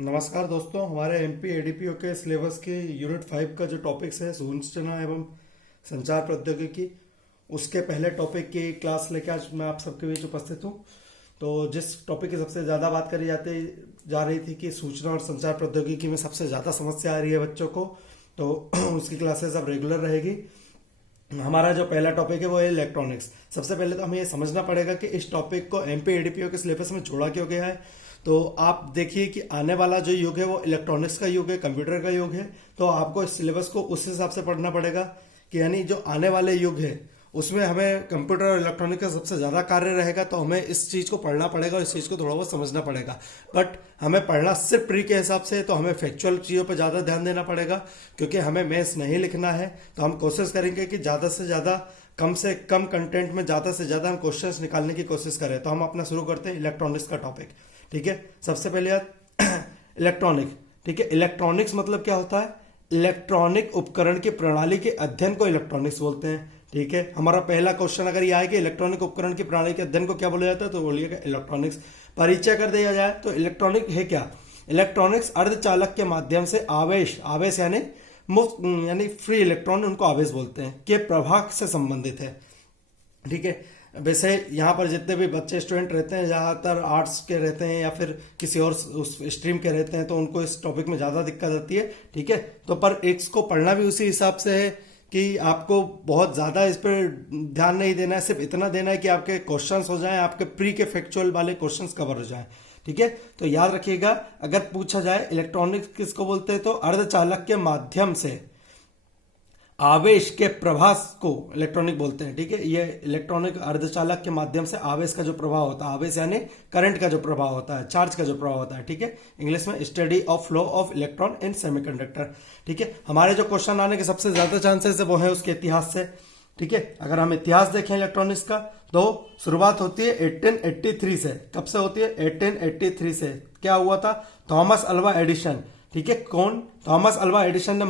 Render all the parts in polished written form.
नमस्कार दोस्तों, हमारे एमपी एडीपीओ के सिलेबस के यूनिट 5 का जो टॉपिक्स है सूचना एवं संचार प्रौद्योगिकी, उसके पहले टॉपिक की क्लास लेके आज मैं आप सबके बीच उपस्थित हूँ। तो जिस टॉपिक की सबसे ज़्यादा बात करी जा रही थी कि सूचना और संचार प्रौद्योगिकी में सबसे ज़्यादा समस्या आ रही है बच्चों को, तो उसकी क्लासेस अब रेगुलर रहेगी। हमारा जो पहला टॉपिक है वो है इलेक्ट्रॉनिक्स। सबसे पहले तो हमें ये समझना पड़ेगा कि इस टॉपिक को एमपी एडीपीओ के सिलेबस में जोड़ा क्यों गया है। तो आप देखिए कि आने वाला जो युग है वो इलेक्ट्रॉनिक्स का युग है, कंप्यूटर का युग है। तो आपको इस सिलेबस को उस हिसाब से पढ़ना पड़ेगा कि यानी जो आने वाले युग है उसमें हमें कंप्यूटर और इलेक्ट्रॉनिक का सबसे ज़्यादा कार्य रहेगा। तो हमें इस चीज़ को पढ़ना पड़ेगा और इस चीज़ को थोड़ा बहुत समझना पड़ेगा। बट हमें पढ़ना सिर्फ प्री के हिसाब से, तो हमें फैक्चुअल चीज़ों पर ज़्यादा ध्यान देना पड़ेगा क्योंकि हमें मैथ्स नहीं लिखना है। तो हम कोशिश करेंगे कि ज़्यादा से कम कंटेंट में ज़्यादा से ज़्यादा हम क्वेश्चंस निकालने की कोशिश करें। तो हम अपना शुरू करते हैं इलेक्ट्रॉनिक्स का टॉपिक। ठीक है, सबसे पहले इलेक्ट्रॉनिक। ठीक है, इलेक्ट्रॉनिक्स मतलब क्या होता है? इलेक्ट्रॉनिक उपकरण की प्रणाली के अध्ययन को इलेक्ट्रॉनिक्स बोलते हैं। ठीक है, हमारा पहला क्वेश्चन अगर ये आए कि इलेक्ट्रॉनिक उपकरण की प्रणाली के अध्ययन को क्या बोला जाता है, तो बोलिएगा इलेक्ट्रॉनिक्स। परिचय कर दिया जाए तो इलेक्ट्रॉनिक है क्या? इलेक्ट्रॉनिक्स अर्धचालक के माध्यम से आवेश यानी मुफ्त यानी फ्री इलेक्ट्रॉन, उनको आवेश बोलते हैं, के प्रवाह से संबंधित है। ठीक है, वैसे यहाँ पर जितने भी बच्चे स्टूडेंट रहते हैं ज़्यादातर आर्ट्स के रहते हैं या फिर किसी और उस स्ट्रीम के रहते हैं, तो उनको इस टॉपिक में ज़्यादा दिक्कत आती है। ठीक है, तो पर इसको पढ़ना भी उसी हिसाब से है कि आपको बहुत ज़्यादा इस पर ध्यान नहीं देना है, सिर्फ इतना देना है कि आपके क्वेश्चंस हो जाएं, आपके प्री के फैक्चुअल वाले क्वेश्चंस कवर हो जाएं। ठीक है, तो याद रखिएगा, अगर पूछा जाए इलेक्ट्रॉनिक्स किसको बोलते हैं, तो अर्धचालक के माध्यम से आवेश के प्रवाह को इलेक्ट्रॉनिक बोलते हैं। ठीक है, ये इलेक्ट्रॉनिक अर्धचालक के माध्यम से आवेश का जो प्रवाह होता है, आवेश यानी करंट का जो प्रवाह होता है, चार्ज का जो प्रवाह होता है। ठीक है, इंग्लिश में study of flow of electron in semiconductor. ठीक है, हमारे जो क्वेश्चन आने के सबसे ज्यादा चांसेस है वो है उसके इतिहास से। ठीक है, अगर हम इतिहास देखें इलेक्ट्रॉनिक्स का, तो शुरुआत होती है 1883 से। कब से होती है? 1883 से। क्या हुआ था? Thomas Alva Edison. ठीक है, कौन? थॉमस अल्वा एडिशन ने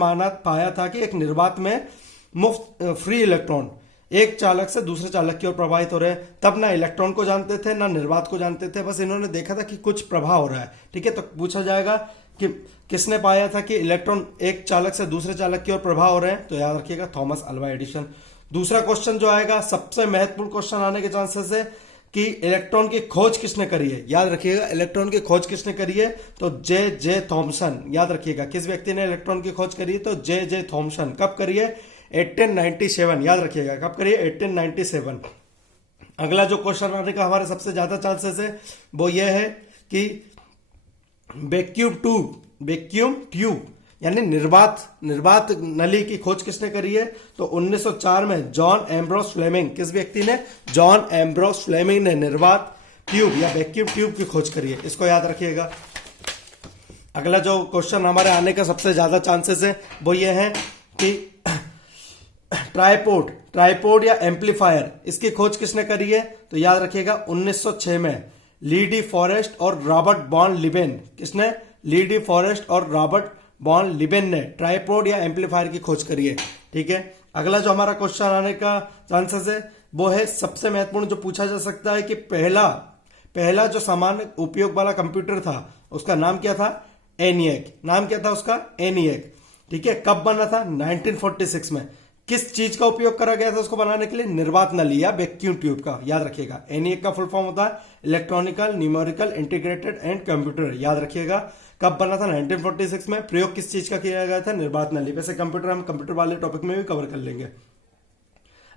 पाया था कि एक निर्वात में मुफ्त फ्री इलेक्ट्रॉन एक चालक से दूसरे चालक की ओर प्रवाहित हो रहे हैं। तब ना इलेक्ट्रॉन को जानते थे ना निर्वात को जानते थे, बस इन्होंने देखा था कि कुछ प्रवाह हो रहा है। ठीक है, तो पूछा जाएगा कि किसने पाया था कि इलेक्ट्रॉन एक चालक से दूसरे चालक की ओर प्रवाह हो रहे हैं, तो याद रखिएगा थॉमस अल्वा एडिशन। दूसरा क्वेश्चन जो आएगा, सबसे महत्वपूर्ण क्वेश्चन आने के चांसेस है कि इलेक्ट्रॉन की खोज किसने करी है। याद रखिएगा, इलेक्ट्रॉन की खोज किसने करी है, तो जे थॉमसन। याद रखिएगा, किस व्यक्ति ने इलेक्ट्रॉन की खोज करी है, तो जे थॉमसन। कब करी है? 1897। याद रखिएगा, कब करी है? 1897। अगला जो क्वेश्चन आने का हमारे सबसे ज्यादा चांसेस है वो ये है कि वैक्यूम ट्यूब यानी निर्वात नली की खोज किसने करी है, तो 1904 में जॉन एम्ब्रोस फ्लेमिंग। किस व्यक्ति ने? जॉन एम्ब्रोस फ्लेमिंग ने निर्वात ट्यूब या वैक्यूम ट्यूब की खोज करी है। इसको याद रखिएगा। अगला जो क्वेश्चन हमारे आने का सबसे ज्यादा चांसेस है वो ये है कि ट्राइपोड या एम्पलीफायर, इसकी खोज किसने करी है, तो याद रखिएगा 1906 में लीडी फॉरेस्ट और रॉबर्ट बॉन लिबेन। किसने? लीडी फॉरेस्ट और रॉबर्ट बॉन लिबेन ने ट्राइपोड या एम्पलीफायर की खोज करी है। ठीक है, अगला जो हमारा क्वेश्चन आने का चांसेस है वो है सबसे महत्वपूर्ण, जो पूछा जा सकता है कि पहला जो सामान्य उपयोग वाला कंप्यूटर था उसका नाम क्या था? एनिएक। नाम क्या था उसका? एनिएक। ठीक है, कब बना था? 1946 में। किस चीज का उपयोग करा गया था उसको बनाने के लिए? निर्वात नली या वैक्यूम ट्यूब का। याद रखिएगा, एनिएक का फुल फॉर्म होता है electronical numerical integrated and computer. याद रखिएगा, कब बना था? 1946 में। प्रयोग किस चीज का किया गया था? निर्वात नली। वैसे कंप्यूटर हम कंप्यूटर वाले टॉपिक में भी कवर कर लेंगे।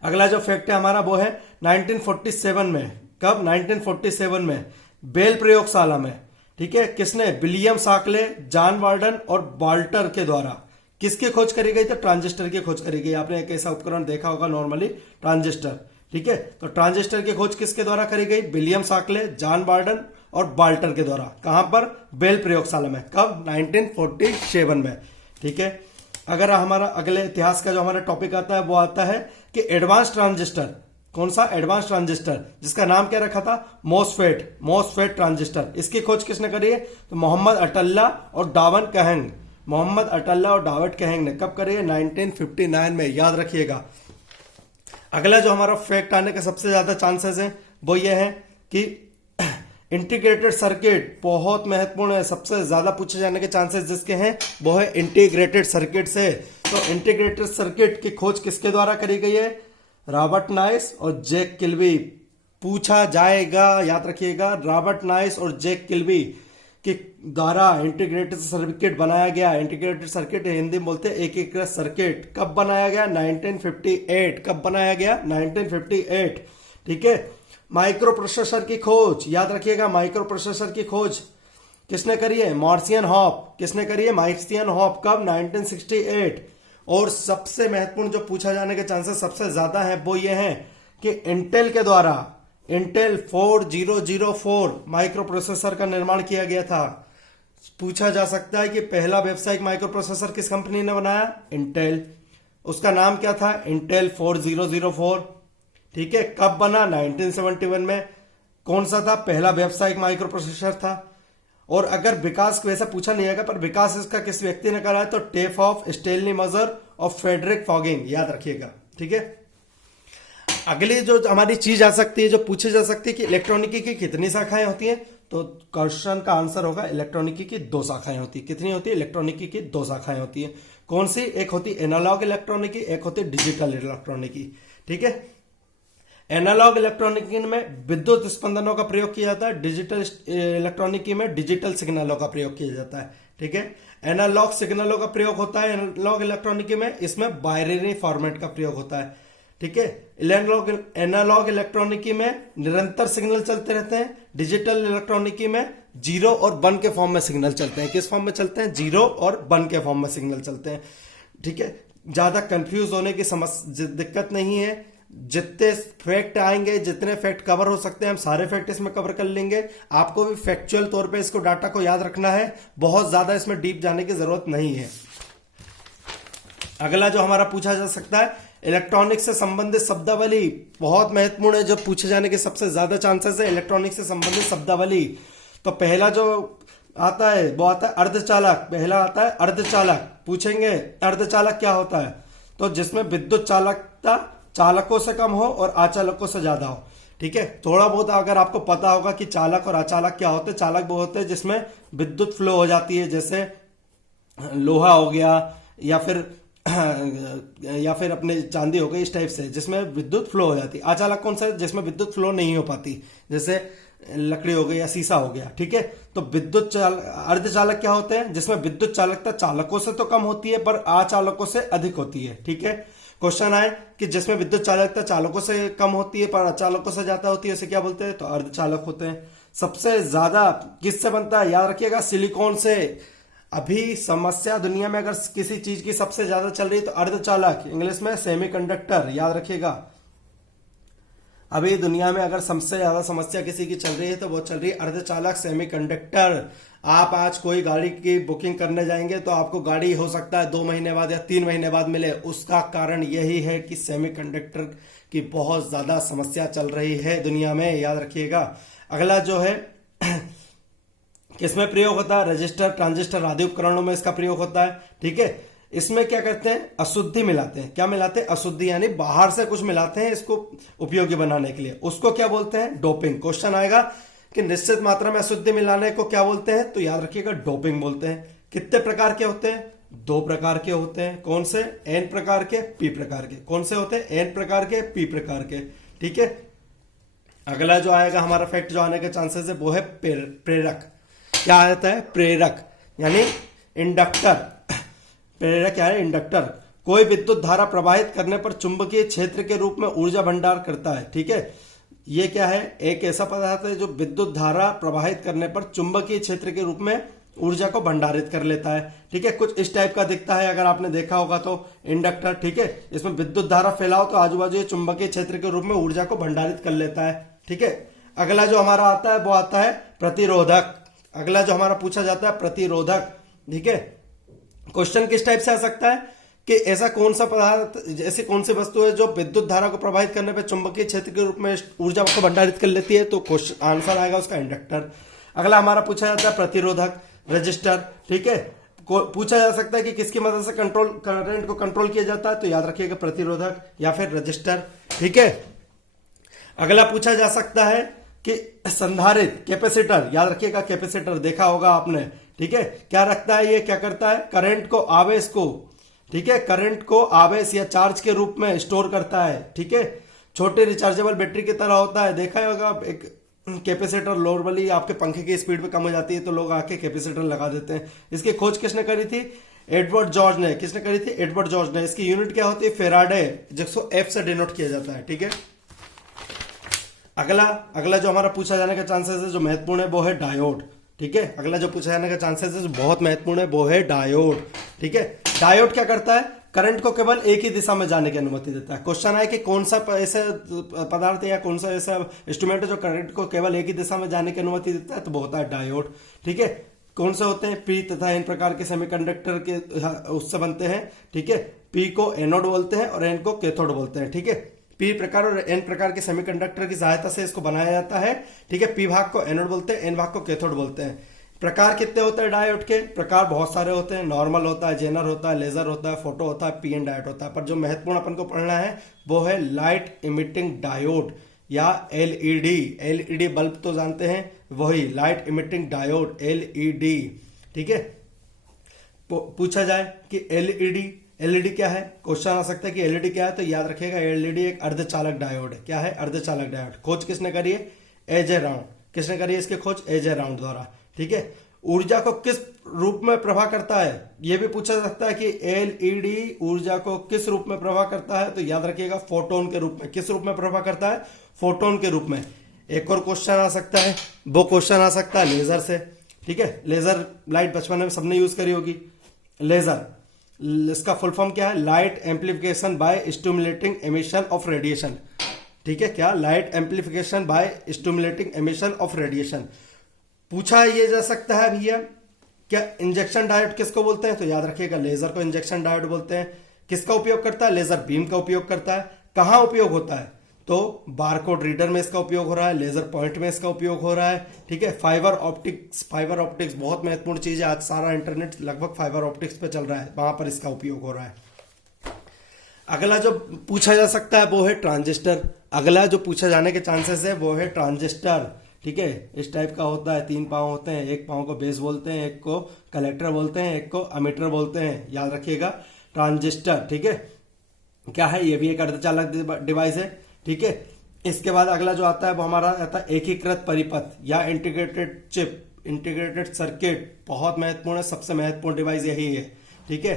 अगला जो फैक्ट है हमारा वो है 1947 में। कब? 1947 में बेल प्रयोगशाला में। ठीक है, किसने? विलियम साकले, जॉन वार्डन और बाल्टर के द्वारा किसकी खोज करी गई? तो ट्रांजिस्टर की खोज करी गई। आपने एक ऐसा उपकरण देखा होगा नॉर्मली, ट्रांजिस्टर। ठीक है, तो ट्रांजिस्टर की खोज किसके द्वारा करी गई? विलियम साकले, जॉन वार्डन और बाल्टर के द्वारा। कहां पर? बेल प्रयोगशाला में। कब? 1947 में। ठीक है, अगर हमारा अगले इतिहास का जो हमारा टॉपिक आता है वो आता है कि एडवांस ट्रांजिस्टर। कौन सा? एडवांस ट्रांजिस्टर, जिसका नाम क्या रखा था? MOSFET transistor. इसकी खोज किसने करी है? तो मोहम्मद अटल्ला और डावन कहेंग। मोहम्मद अटल्ला और डावर्ट कहेंग ने कब करी है? 1959 में। याद रखिएगा। अगला जो हमारा फैक्ट आने का सबसे ज्यादा चांसेस है वो ये है कि इंटीग्रेटेड सर्किट बहुत महत्वपूर्ण है, सबसे ज्यादा पूछे जाने के चांसेस जिसके हैं वो है इंटीग्रेटेड सर्किट से। तो इंटीग्रेटेड सर्किट की खोज किसके द्वारा करी गई है? रॉबर्ट नाइस और जैक किल्बी। पूछा जाएगा, याद रखिएगा, रॉबर्ट नाइस और जैक किल्बी के द्वारा इंटीग्रेटेड सर्किट बनाया गया। इंटीग्रेटेड सर्किट हिंदी में बोलते हैं एकीकृत सर्किट। कब बनाया गया? 1958। कब बनाया गया? 1958। ठीक है। माइक्रो प्रोसेसर की खोज, याद रखिएगा, माइक्रो प्रोसेसर की खोज किसने करी है? मार्सियन हॉप। किसने करी है? मार्सियन हॉप। कब? 1968। और सबसे महत्वपूर्ण जो पूछा जाने के चांसेस सबसे ज्यादा है वो ये है कि इंटेल के द्वारा इंटेल 4004 माइक्रो प्रोसेसर का निर्माण किया गया था। पूछा जा सकता है कि पहला व्यावसायिक माइक्रो प्रोसेसर किस कंपनी ने बनाया? इंटेल। उसका नाम क्या था? इंटेल 4004। ठीक है। कब बना? 1971 में। कौन सा था? पहला व्यावसायिक माइक्रो प्रोसेसर था। और अगर विकास वैसा पूछा नहीं है पर विकास इसका किस व्यक्ति ने करा है तो टेफ ऑफ स्टेनली मजर और फेडरिक फॉगिंग, याद रखिएगा। ठीक है। अगली जो हमारी चीज आ सकती है, जो पूछी जा सकती है कि इलेक्ट्रॉनिकी की कितनी शाखाएं होती हैं, तो क्वेश्चन का आंसर होगा इलेक्ट्रॉनिकी की 2 शाखाएं होती है। कितनी होती है? इलेक्ट्रॉनिकी की 2 शाखाएं होती है। कौन सी? एक होती एनालॉग इलेक्ट्रॉनिकी, एक होती डिजिटल इलेक्ट्रॉनिकी। ठीक है। एनालॉग इलेक्ट्रॉनिकी में विद्युत स्पंदनों का प्रयोग किया जाता है, डिजिटल इलेक्ट्रॉनिकी में डिजिटल सिग्नलों का प्रयोग किया जाता है। ठीक है। एनालॉग सिग्नलों का प्रयोग होता है एनालॉग इलेक्ट्रॉनिकी में, इसमें बाइनरी फॉर्मेट का प्रयोग होता है। ठीक है। एनालॉग इलेक्ट्रॉनिकी में निरंतर सिग्नल चलते रहते हैं, डिजिटल इलेक्ट्रॉनिकी में 0 और 1 के फॉर्म में सिग्नल चलते हैं। किस फॉर्म में चलते हैं? 0 और 1 के फॉर्म में सिग्नल चलते हैं। ठीक है। ज्यादा कंफ्यूज होने की समस्या दिक्कत नहीं है। जितने फैक्ट आएंगे, जितने फैक्ट कवर हो सकते हैं हम सारे फैक्ट इसमें कवर कर लेंगे। आपको भी फैक्चुअल तौर पे इसको डाटा को याद रखना है, बहुत ज्यादा इसमें डीप जाने की जरूरत नहीं है। अगला जो हमारा पूछा जा सकता है इलेक्ट्रॉनिक्स से संबंधित शब्दावली, बहुत महत्वपूर्ण है, जो पूछे जाने के सबसे ज्यादा चांसेस है इलेक्ट्रॉनिक्स से संबंधित शब्दावली। तो पहला जो आता है वो आता है अर्धचालक। पहला आता है अर्धचालक। पूछेंगे अर्धचालक क्या होता है, तो जिसमें विद्युत चालकता चालकों से कम हो और अचालकों से ज्यादा हो। ठीक है। थोड़ा बहुत अगर आपको पता होगा कि चालक और अचालक क्या होते हैं। चालक वो होते हैं जिसमें विद्युत फ्लो हो जाती है, जैसे लोहा हो गया या फिर अपने चांदी हो गई, इस टाइप से जिसमें विद्युत फ्लो हो जाती है। अचालक कौन सा है? जिसमें विद्युत फ्लो नहीं हो पाती, जैसे लकड़ी हो गई या शीशा हो गया। ठीक है। तो अर्धचालक क्या होते हैं? जिसमें विद्युत चालकता चालकों से तो कम होती है पर अचालकों से अधिक होती है। ठीक है। क्वेश्चन आए कि जिसमें विद्युत चालकता चालकों से कम होती है पर अचालकों से ज्यादा होती है, उसे क्या बोलते हैं? तो अर्धचालक होते हैं। सबसे ज्यादा किससे बनता है? याद रखिएगा, सिलिकॉन से। अभी समस्या दुनिया में अगर किसी चीज की सबसे ज्यादा चल रही है तो अर्धचालक, इंग्लिश में सेमीकंडक्टर, याद रखिएगा। अभी दुनिया में अगर सबसे ज्यादा समस्या किसी की चल रही है तो वो चल रही है अर्धचालक, सेमीकंडक्टर। आप आज कोई गाड़ी की बुकिंग करने जाएंगे तो आपको गाड़ी हो सकता है 2 महीने बाद या 3 महीने बाद मिले। उसका कारण यही है कि सेमीकंडक्टर की बहुत ज्यादा समस्या चल रही है दुनिया में, याद रखिएगा। अगला जो है किसमें प्रयोग होता है? रजिस्टर, ट्रांजिस्टर आदि उपकरणों में इसका प्रयोग होता है। ठीक है। इसमें क्या करते हैं? अशुद्धि मिलाते हैं। क्या मिलाते हैं? अशुद्धि, यानी बाहर से कुछ मिलाते हैं इसको उपयोगी बनाने के लिए। उसको क्या बोलते हैं? डोपिंग। क्वेश्चन आएगा कि निश्चित मात्रा में अशुद्धि मिलाने को क्या बोलते हैं, तो याद रखिएगा डोपिंग बोलते हैं। कितने प्रकार के होते हैं? 2 प्रकार के होते हैं। कौन से? एन प्रकार के, पी प्रकार के। कौन से होते हैं? एन प्रकार के, पी प्रकार के। ठीक है। अगला जो आएगा हमारा फैक्ट जो आने के चांसेस है वो है प्रेरक। क्या आता है? प्रेरक यानी इंडक्टर। प्रेरक क्या है? इंडक्टर। कोई विद्युत धारा प्रवाहित करने पर चुंबकीय क्षेत्र के रूप में ऊर्जा भंडार करता है। ठीक है। ये क्या है? एक ऐसा पदार्थ है जो विद्युत धारा प्रवाहित करने पर चुंबकीय क्षेत्र के रूप में ऊर्जा को भंडारित कर लेता है। ठीक है। कुछ इस टाइप का दिखता है, अगर आपने देखा होगा तो इंडक्टर। ठीक है। इसमें विद्युत धारा फैलाओ तो आजू बाजू चुंबकीय क्षेत्र के रूप में ऊर्जा को भंडारित कर लेता है। ठीक है। अगला जो हमारा आता है वो आता है प्रतिरोधक। अगला जो हमारा पूछा जाता है प्रतिरोधक। ठीक है। क्वेश्चन किस टाइप से आ सकता है कि ऐसा कौन सा पदार्थ, ऐसी कौन सी वस्तु है जो विद्युत धारा को प्रभावित करने पर चुंबकीय क्षेत्र के रूप में ऊर्जा को भंडारित कर लेती है, तो क्वेश्चन आंसर आएगा उसका इंडक्टर। अगला हमारा पूछा जाता है प्रतिरोधक, रजिस्टर। ठीक है। पूछा जा सकता है कि किसकी मदद से करंट को कंट्रोल किया जाता है, तो याद रखिएगा प्रतिरोधक या फिर रजिस्टर। ठीक है। अगला पूछा जा सकता है कि संधारित्र कैपेसिटर, याद रखिएगा कैपेसिटर देखा होगा आपने, ठीक है। क्या रखता है, ये क्या करता है, करंट को, आवेश को, ठीक है, करंट को आवेश या चार्ज के रूप में स्टोर करता है, ठीक है। छोटे रिचार्जेबल बैटरी की तरह होता है, देखा होगा एक कैपेसिटर। नॉर्मली आपके पंखे की स्पीड पे कम हो जाती है तो लोग आके कैपेसिटर लगा देते हैं। इसकी खोज किसने करी थी, एडवर्ड जॉर्ज ने। किसने करी थी, एडवर्ड जॉर्ज ने। इसकी यूनिट क्या होती है, फेराडे, जिसको एफ से डिनोट किया जाता है, ठीक है। अगला जो हमारा पूछा जाने का चांसेस है, जो महत्वपूर्ण है, वो है डायोड, ठीक है। अगला जो पूछा जाने का चांसेस है जो बहुत महत्वपूर्ण है वो है डायोड, ठीक है। डायोड क्या करता है, करंट को केवल एक ही दिशा में जाने की अनुमति देता है। क्वेश्चन है कि कौन सा ऐसा पदार्थ है या कौन सा ऐसा इंस्ट्रूमेंट है जो करंट को केवल एक ही दिशा में जाने की अनुमति देता है, तो वो होता है डायोड, ठीक है। कौन से होते हैं, पी तथा एन प्रकार के सेमीकंडक्टर के उससे बनते हैं, ठीक है। पी को एनोड बोलते हैं और एन को कैथोड बोलते हैं, ठीक है। पी प्रकार और एन प्रकार के सेमीकंडक्टर की सहायता से इसको बनाया जाता है, ठीक है। पी भाग को एनोड बोलते हैं, एन भाग को कैथोड बोलते हैं। प्रकार कितने होते हैं डायोड के, प्रकार बहुत सारे होते हैं। नॉर्मल होता है, जेनर होता है, लेजर होता है, फोटो होता है, पी एन डायोड होता है। पर जो महत्वपूर्ण अपन को पढ़ना है वो है लाइट इमिटिंग डायोड या एलईडी। एलईडी बल्ब तो जानते हैं, वही लाइट इमिटिंग डायोड, एलईडी, ठीक है। पूछा जाए कि एलईडी क्या है, क्वेश्चन आ सकता है कि एलईडी क्या है, तो याद रखिएगा एलईडी एक अर्धचालक डायोड है। क्या है, अर्धचालक डायोड। खोज किसने करी है, एजे राउंड। किसने करी है इसकी खोज, एजे राउंड द्वारा, ठीक है। ऊर्जा को किस रूप में प्रवाह करता है, यह भी पूछा जा सकता है कि एलईडी ऊर्जा को किस रूप में प्रवाह करता है, तो याद रखिएगा फोटोन के रूप में। किस रूप में प्रवाह करता है, फोटोन के रूप में। एक और क्वेश्चन आ सकता है, वो क्वेश्चन आ सकता है लेजर से, ठीक है। लेजर लाइट बचपन में सबने यूज करी होगी। लेजर, इसका फुल फॉर्म क्या है, light amplification by stimulating emission of radiation, ठीक है। क्या, light amplification by stimulating emission of radiation. पूछा ये जा सकता है भैया, क्या इंजेक्शन डायोड किसको बोलते हैं, तो याद रखिएगा लेजर को इंजेक्शन डायोड बोलते हैं। किसका उपयोग करता है, लेजर बीम का उपयोग करता है। कहां उपयोग होता है, तो बारकोड रीडर में इसका उपयोग हो रहा है, लेजर पॉइंट में इसका उपयोग हो रहा है, ठीक है। फाइबर ऑप्टिक्स बहुत महत्वपूर्ण चीज है। आज सारा इंटरनेट लगभग फाइबर ऑप्टिक्स पे चल रहा है, वहां पर इसका उपयोग हो रहा है। अगला जो पूछा जा सकता है वो है ट्रांजिस्टर। अगला जो पूछा जाने के चांसेस है वो है ट्रांजिस्टर, ठीक है। इस टाइप का होता है, 3 पांव होते हैं, एक पांव को बेस बोलते हैं, एक को कलेक्टर बोलते हैं, एक को अमीटर बोलते हैं। याद रखिएगा ट्रांजिस्टर, ठीक है। क्या है, ये भी एक अर्धचालक डिवाइस है, ठीक है। इसके बाद अगला जो आता है वो हमारा आता है एकीकृत परिपथ या इंटीग्रेटेड चिप, इंटीग्रेटेड सर्किट। बहुत महत्वपूर्ण है, सबसे महत्वपूर्ण डिवाइस यही है, ठीक है।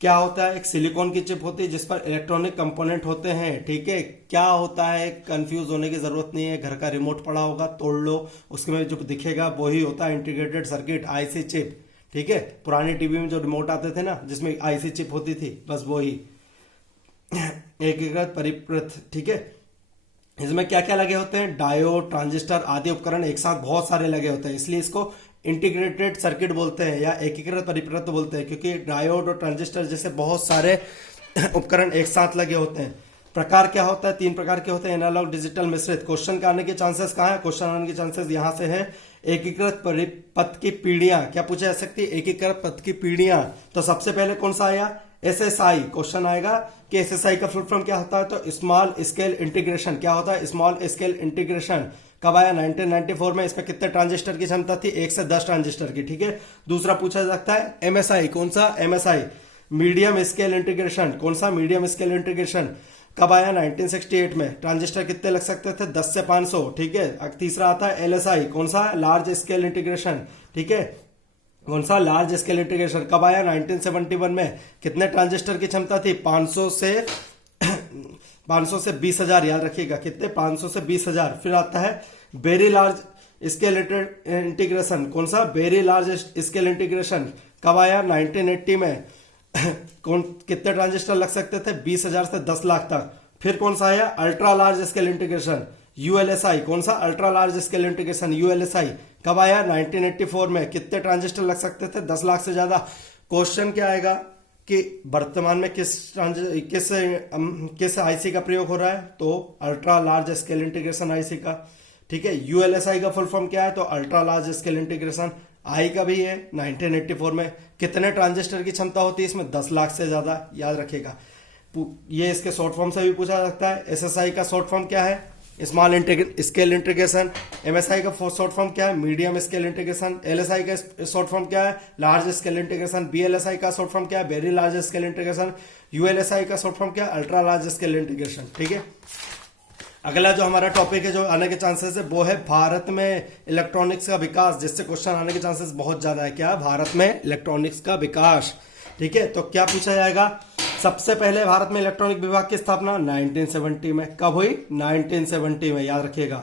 क्या होता है, एक सिलिकॉन की चिप होती है जिस पर इलेक्ट्रॉनिक कंपोनेंट होते हैं, ठीक है। क्या होता है, कंफ्यूज होने की जरूरत नहीं है, घर का रिमोट पड़ा होगा तोड़ लो, उसमें जो दिखेगा वही होता है इंटीग्रेटेड सर्किट, आईसी चिप, ठीक है। पुरानी टीवी में जो रिमोट आते थे ना जिसमें आईसी चिप होती थी, बस वही एकीकृत परिपथ, ठीक है। इसमें क्या क्या लगे होते हैं, डायोड, ट्रांजिस्टर आदि उपकरण एक साथ बहुत सारे लगे होते हैं, इसलिए इसको इंटीग्रेटेड सर्किट बोलते हैं या एकीकृत परिपथ बोलते हैं, क्योंकि डायोड और ट्रांजिस्टर जैसे बहुत सारे उपकरण एक साथ लगे होते हैं। प्रकार क्या होता है, 3 प्रकार के होते हैं, एनालॉग, डिजिटल, मिश्रित। क्वेश्चन का आने के चांसेस कहाँ है, क्वेश्चन आने के चांसेस यहां से है। एकीकृत परिपथ की पीढ़ियां, क्या पूछा जा सकती है, एकीकृत पथ की पीढ़ियां। तो सबसे पहले कौन सा आया, एसएसआई। क्वेश्चन आएगा कि एसएसआई का फुल फॉर्म क्या होता है, तो स्मॉल स्केल इंटीग्रेशन। क्या होता है, स्मॉल स्केल इंटीग्रेशन। कब आया, 1994 में। इसमें कितने ट्रांजिस्टर की क्षमता थी, 1 से 10 ट्रांजिस्टर की, ठीक है। दूसरा पूछा जा सकता है एमएसआई। कौन सा, एमएसआई, मीडियम स्केल इंटीग्रेशन। कौन सा, मीडियम स्केल इंटीग्रेशन। कब आया, 1968 में। ट्रांजिस्टर कितने लग सकते थे, 10 से 500, ठीक है। तीसरा आता है एलएसआई। कौन सा, लार्ज स्केल इंटीग्रेशन, ठीक है। कौन सा, लार्ज स्केल इंटीग्रेशन। कब आया, 1971 में। कितने ट्रांजिस्टर की क्षमता थी, 500 से 20,000, याद रखिएगा कितने, 500 से 20,000। फिर आता है वेरी लार्ज स्केल इंटीग्रेशन। कौन सा, वेरी लार्ज स्केल इंटीग्रेशन। कब आया, 1980 में। कितने ट्रांजिस्टर लग सकते थे, 20,000 से 10 लाख तक। फिर कौन सा आया, ultra large scale integration, ULSI. कौन सा, ultra large scale integration, ULSI. कब आया, 1984 में। कितने ट्रांजिस्टर लग सकते थे, 10 लाख से ज्यादा। क्वेश्चन क्या आएगा कि वर्तमान में किस आईसी का प्रयोग हो रहा है, तो ultra large scale integration IC का, ठीक है। यूएलएसआई का फुल फॉर्म क्या है, तो अल्ट्रा लार्ज स्केल इंटीग्रेशन। आई का भी है 1984 में। कितने ट्रांजिस्टर की क्षमता होती है इसमें, 10 लाख से ज्यादा, याद रखिएगा। ये इसके शॉर्ट फॉर्म से भी पूछा जा सकता है। एसएसआई का शॉर्ट फॉर्म क्या है, स्मॉल स्केल इंटीग्रेशन। एमएसआई का शॉर्ट फॉर्म क्या है? Medium scale integration. एलएसआई का शॉर्ट फॉर्म क्या है? Large scale integration. बीएलएसआई का शॉर्ट फॉर्म क्या है? Very large scale integration. ULSI का शॉर्ट फॉर्म क्या है? Ultra large scale integration. ठीक है, अगला जो हमारा टॉपिक है जो आने के चांसेस है वो है भारत में इलेक्ट्रॉनिक्स का विकास, जिससे क्वेश्चन आने के चांसेस बहुत ज्यादा है। क्या? भारत में इलेक्ट्रॉनिक्स का विकास। ठीक है, तो क्या पूछा जाएगा? सबसे पहले भारत में इलेक्ट्रॉनिक विभाग की स्थापना 1970 में। कब हुई? 1970 में, याद रखिएगा।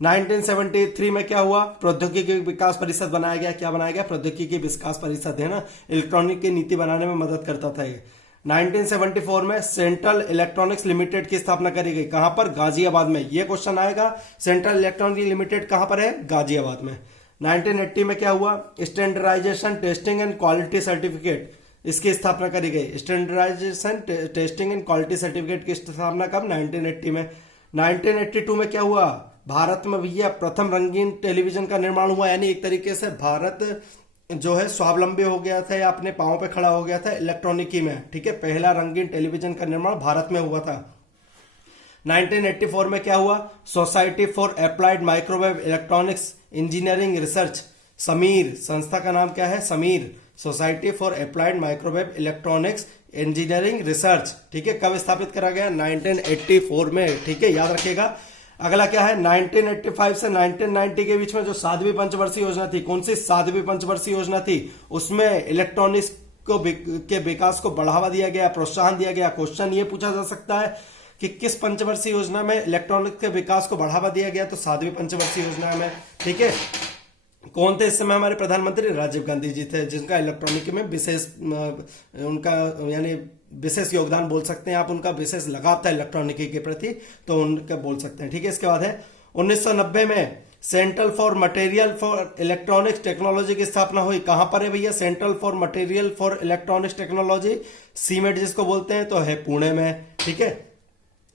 1973 में क्या हुआ? प्रौद्योगिकी विकास परिषद बनाया गया। क्या बनाया गया? प्रौद्योगिकी विकास परिषद, है ना, इलेक्ट्रॉनिक की नीति बनाने में मदद करता था ये। 1974 में सेंट्रल इलेक्ट्रॉनिक्स लिमिटेड की स्थापना करी गई। कहां पर? गाजियाबाद में। ये क्वेश्चन आएगा, सेंट्रल इलेक्ट्रॉनिक लिमिटेड कहां पर है? गाजियाबाद में। 1980 में क्या हुआ? Standardisation testing and quality certificate, इसकी स्थापना करी गई। Standardisation testing and quality certificate की स्थापना कब? 1980 में। 1982 में क्या हुआ? भारत में भैया प्रथम रंगीन टेलीविजन का निर्माण हुआ, यानी एक तरीके से भारत जो है स्वावलंबी हो गया था या अपने पांव पे खड़ा हो गया था इलेक्ट्रॉनिकी में। ठीक है, पहला रंगीन टेलीविजन का निर्माण भारत में हुआ था। 1984 में क्या हुआ? Society for applied microwave electronics engineering research, Sameer, संस्था का नाम क्या है? Sameer, society for applied microwave electronics engineering research. ठीक है, कब स्थापित करा गया? 1984 में। ठीक है, याद रखिएगा। अगला क्या है? 1985 से 1990 के बीच में जो 7वीं पंचवर्षीय योजना थी, कौन सी 7वीं पंचवर्षीय योजना थी? उसमें इलेक्ट्रॉनिक्स के विकास को बढ़ावा दिया गया, प्रोत्साहन दिया गया। क्वेश्चन ये पूछा जा सकता है कि किस पंचवर्षीय योजना में इलेक्ट्रॉनिक्स के विकास को बढ़ावा दिया गया? तो 7वीं पंचवर्षीय योजना में। ठीक है, कौन थे इस समय हमारे प्रधानमंत्री? राजीव गांधी जी थे, जिनका इलेक्ट्रॉनिक में विशेष उनका यानी विशेष योगदान बोल सकते हैं आप, उनका विशेष लगाव था इलेक्ट्रॉनिकी के प्रति, तो उनका बोल सकते हैं। ठीक है, इसके बाद है 1990 में central for material for electronics technology की स्थापना हुई। कहां पर है भैया? Central for material for electronics technology, CMET जिसको बोलते हैं, तो है पुणे में। ठीक है,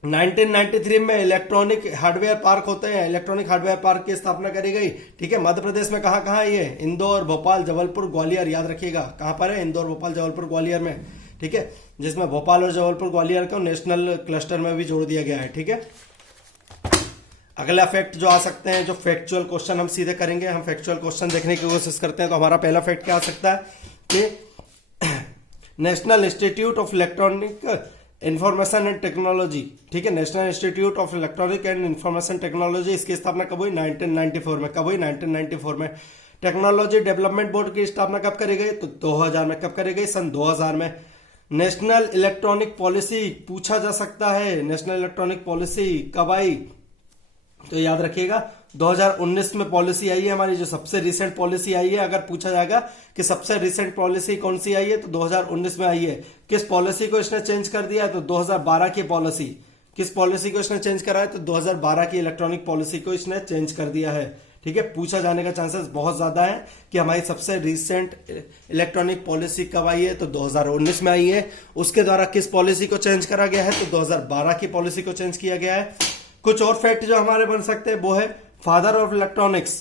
1993 में इलेक्ट्रॉनिक हार्डवेयर पार्क होते हैं, इलेक्ट्रॉनिक हार्डवेयर पार्क की स्थापना करी गई। ठीक है, मध्य प्रदेश में कहां कहां है ये? इंदौर, भोपाल, जबलपुर, ग्वालियर, याद रखिएगा। कहां पर है? इंदौर, भोपाल, जबलपुर, ग्वालियर में। ठीक है, जिसमें भोपाल और जबलपुर, ग्वालियर को नेशनल क्लस्टर में भी जोड़ दिया गया है। ठीक है, अगला फैक्ट जो आ सकते हैं, जो फैक्चुअल क्वेश्चन हम सीधे करेंगे, हम फैक्चुअल क्वेश्चन देखने की कोशिश करते हैं। तो हमारा पहला फैक्ट क्या आ सकता है कि national institute of electronic information and technology, ठीक है, national institute of electronic and information technology, इसकी स्थापना कब हुई? 1994 में। कब हुई? 1994 में। टेक्नोलॉजी डेवलपमेंट बोर्ड की स्थापना कब करी गई? तो 2000 में। कब करी गई? सन 2000 में। नेशनल इलेक्ट्रॉनिक पॉलिसी पूछा जा सकता है, नेशनल इलेक्ट्रॉनिक पॉलिसी कब आई? तो याद रखिएगा 2019 में पॉलिसी आई है हमारी, जो सबसे रिसेंट पॉलिसी आई है। अगर पूछा जाएगा कि सबसे रिसेंट पॉलिसी कौन सी आई है, तो 2019 में आई है। किस पॉलिसी को इसने चेंज कर दिया है? तो 2012 की पॉलिसी। किस पॉलिसी को इसने चेंज करा है? तो 2012 की इलेक्ट्रॉनिक पॉलिसी को इसने चेंज कर दिया है। ठीक है, पूछा जाने का चांसेस बहुत ज्यादा है कि हमारी सबसे रिसेंट इलेक्ट्रॉनिक पॉलिसी कब आई है? तो 2019 में आई है। उसके द्वारा किस पॉलिसी को चेंज करा गया है? तो 2012 की पॉलिसी को चेंज किया गया है। कुछ और फैक्ट जो हमारे बन सकते हैं वो है father of electronics.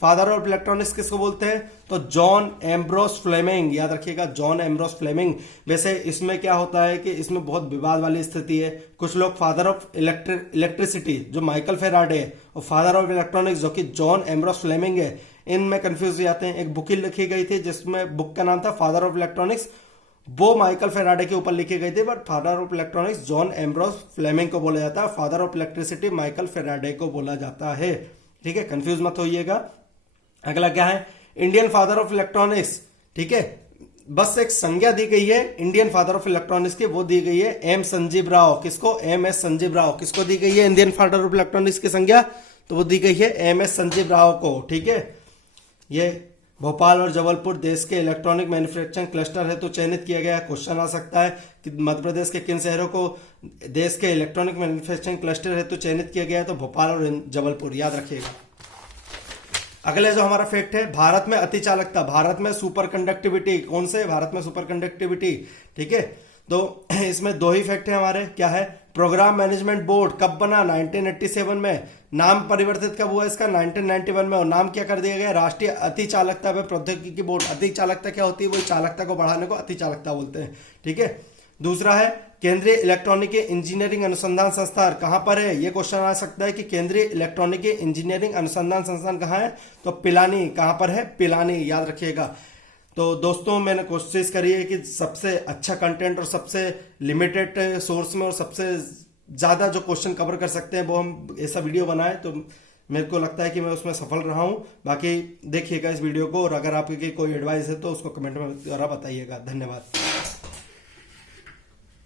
Father of electronics किसको बोलते हैं? तो जॉन एम्ब्रोस फ्लेमिंग, याद रखिएगा, जॉन एम्ब्रोस फ्लेमिंग। वैसे इसमें क्या होता है कि इसमें बहुत विवाद वाली स्थिति है। कुछ लोग फादर ऑफ इलेक्ट्रिसिटी जो माइकल फेराडे है, और फादर ऑफ इलेक्ट्रॉनिक्स जो कि जॉन एम्ब्रोस फ्लेमिंग है, इनमें कंफ्यूज जाते हैं। एक बुक लिखी गई थी जिसमें बुक का नाम था फादर ऑफ इलेक्ट्रॉनिक्स, वो माइकल फेराडे के ऊपर लिखी गई थी, but father of electronics John Ambrose Fleming को बोला जाता है। Father of electricity Michael Faraday को बोला जाता है। ठीक है, कंफ्यूज मत होइएगा। अगला क्या है? Indian father of electronics. ठीक है, बस एक संज्ञा दी गई है इंडियन फादर ऑफ इलेक्ट्रॉनिक्स की, वो दी गई है एम संजीव राव। किसको? M S Sanjeev Rao. किसको दी गई है इंडियन फादर ऑफ इलेक्ट्रॉनिक्स की संज्ञा? तो वो दी गई है एम एस संजीव राव को। ठीक है, ये भोपाल और जबलपुर देश के इलेक्ट्रॉनिक मैन्युफैक्चरिंग क्लस्टर है तो चयनित किया गया। क्वेश्चन आ सकता है कि मध्य प्रदेश के किन शहरों को देश के इलेक्ट्रॉनिक मैन्युफैक्चरिंग क्लस्टर है तो चयनित किया गया है? तो भोपाल और जबलपुर, याद रखिएगा। अगले जो हमारा फैक्ट है, भारत में अति चालकता, भारत में सुपर कंडक्टिविटी, कौन से? भारत में सुपर कंडक्टिविटी। ठीक है, तो इसमें दो ही फैक्ट है हमारे। क्या है? प्रोग्राम मैनेजमेंट बोर्ड कब बना? 1987 में। नाम परिवर्तित कब हुआ इसका? 1991 में। और नाम क्या कर दिया गया? राष्ट्रीय अति चालकता व प्रौद्योगिकी बोर्ड। अति चालकता क्या होती है? वही चालकता को बढ़ाने को अति चालकता बोलते हैं। ठीक है, दूसरा है केंद्रीय इलेक्ट्रॉनिकी इंजीनियरिंग अनुसंधान संस्थान कहां पर है? ये क्वेश्चन आ सकता है कि केंद्रीय इलेक्ट्रॉनिकी इंजीनियरिंग अनुसंधान संस्थान कहां है? तो पिलानी। कहां पर है? पिलानी, याद रखिएगा। तो दोस्तों मैंने कोशिश करी है कि सबसे अच्छा कंटेंट और सबसे लिमिटेड सोर्स में और सबसे ज्यादा जो क्वेश्चन कवर कर सकते हैं वो हम ऐसा वीडियो बनाए, तो मेरे को लगता है कि मैं उसमें सफल रहा हूं। बाकी देखिएगा इस वीडियो को, और अगर आपकी कोई एडवाइस है तो उसको कमेंट में जरा बताइएगा। धन्यवाद।